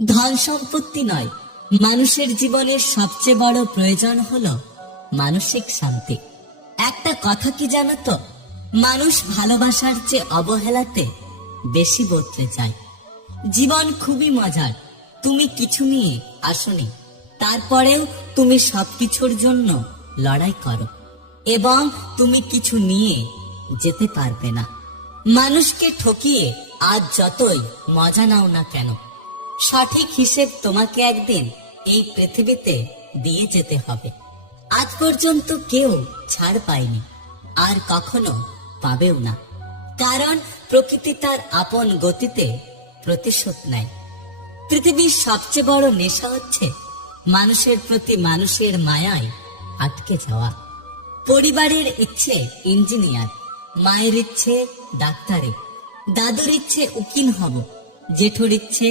ধন সম্পত্তি নয়, মানুষের জীবনের সবচেয়ে বড় প্রয়োজন হলো মানসিক শান্তি। একটা কথা কি জানো তো, মানুষ ভালোবাসার চেয়ে অবহেলাতে বেশি বদলে যায়। জীবন খুবই মজার। তুমি কিছু নিয়ে আসনি, তারপরেও তুমি সবকিছুর জন্য লড়াই করো, এবং তুমি কিছু নিয়ে যেতে পারবে না। মানুষকে ঠকিয়ে আজ যতই মজা নাও না কেন, সঠিক হিসেব তোমাকে একদিন এই পৃথিবীতে দিয়ে যেতে হবে। আজ পর্যন্ত কেউ ছাড় পায়নি, আর কখনো পাবেও না, কারণ প্রকৃতি তার আপন গতিতে প্রতিশোধ নেয়। পৃথিবীর সবচেয়ে বড় নেশা হচ্ছে মানুষের প্রতি মানুষের মায়ায় আটকে যাওয়া। পরিবারের ইচ্ছে ইঞ্জিনিয়ার, মায়ের ইচ্ছে ডাক্তারে, দাদুর ইচ্ছে উকিল হব, জেঠুর ইচ্ছে